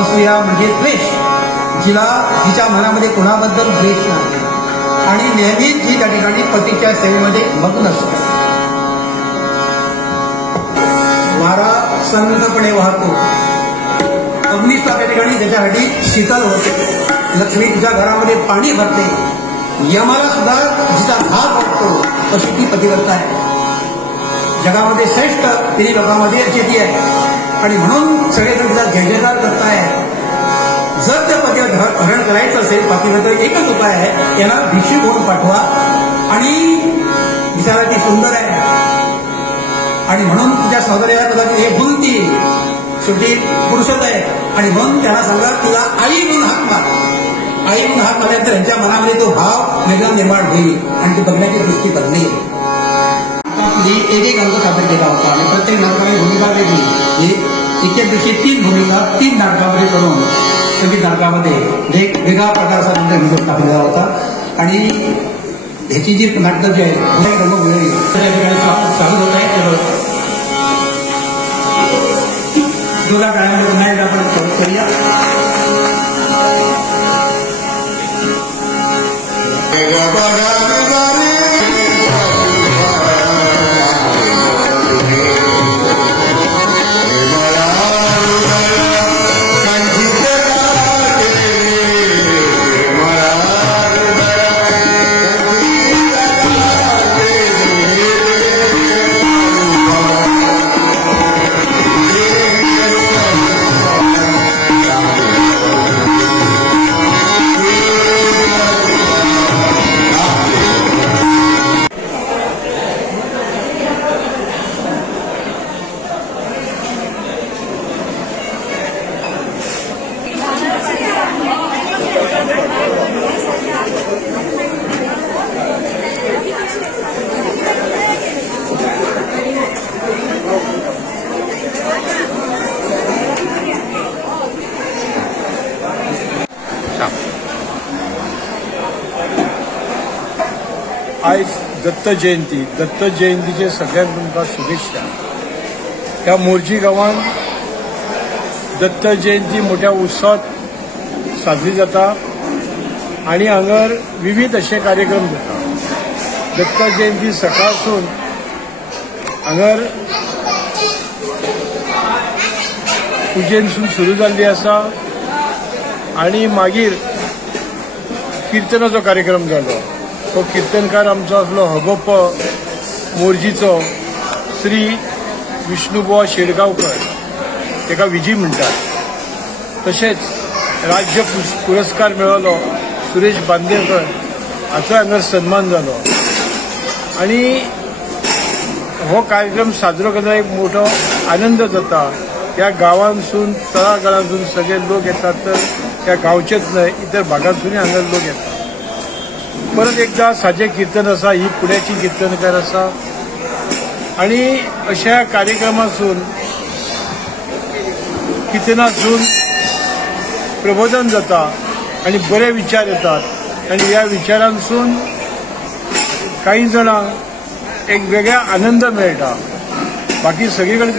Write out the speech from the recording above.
असूया म्हणजे द्वेष, जिला तिच्या मनामध्ये कोणाबद्दल द्वेष नाही आणि नेहमीच जी त्या ठिकाणी पतीच्या सेवेमध्ये मग्न असते. वारा संतपणे वाहतो, अग्निस्था त्या ठिकाणी त्याच्यासाठी शीतल होते, लक्ष्मी तिच्या घरामध्ये पाणी भरते, यमाला सुद्धा जिचा भाग वाटतो अशी ती पतिव्रता आहे. जगामध्ये श्रेष्ठ तिन्ही लोकांमध्ये अशी ती आहे आणि म्हणून सगळेजण तिला जय जयकार करताय. जर त्या पतीवर हरण करायचं असेल पतिव्रता एकच उपाय आहे, याला भिक्षुक म्हणून पाठवा आणि दिसायला ती सुंदर आहे आणि म्हणून तुझ्या सौंदर्याला तुला हे भूलती शेवटी पुरुषच आहे आणि म्हणून त्यांना सांगा तुला आई म्हणून हाक मार. आई म्हणून हाक मारल्यानंतर त्यांच्या मनामध्ये तो भाव वेगळा निर्माण होईल आणि ती बघण्याची दृष्टी बदलेल. आपली एक अंक सादर केला होता आणि प्रत्येक नाटकाने भूमिका वेगळी. एक दिवशी 3 भूमिका 3 नाटकामध्ये करून संगीत नाटकामध्ये एक वेगळा प्रकारचा निर्णय स्थापित होता आणि ह्याची जी नाटकं जी आहेत चालू होत आहे. दुसऱ्या काळामध्ये पुन्हा एकदा आपण चालू करूया. आज दत्त जयंती. दत्त जयंतीचे सगळ्यांक तुमकां शुभेच्छा. ह्या मोर्जी गांवांत दत्त जयंती मोठ्या उत्सवात साजरी जाता आणि हांगर विविध असे कार्यक्रम जाता. दत्त जयंती सकाळसून हांगर पुजेनसून सुरू जाल्ली आसा आणि मागीर किर्तनाचो कार्यक्रम जालो. तो कीर्तनकार आमचो आसलो हगोप्प मोर्जीचो श्री विष्णुबुवा शेडगांवकर, ताका विजी म्हणटात. तशेंच राज्य पुरस्कार मेळ्ळलो सुरेश बांदेकर हाचो हांगर सन्मान जालो आणि हो कार्यक्रम साजरो करतना एक मोठो आनंद जाता. ह्या गांवांसून तळागाळांसून सगळे लोक येतात, तर ह्या गांवचेच न्हय इतर भागांतसूनय हांगा लोक येतात. परत एकदा साजें कीर्तन आसा, ही पुण्याची कीर्तनकार आसा आणि अशा कार्यक्रमासून कीर्तनासून प्रबोधन जाता आणि बरे विचार येतात आणि ह्या विचारांसून काही जणांक एक वेगळा आनंद मेळटा. बाकी सगळीकडे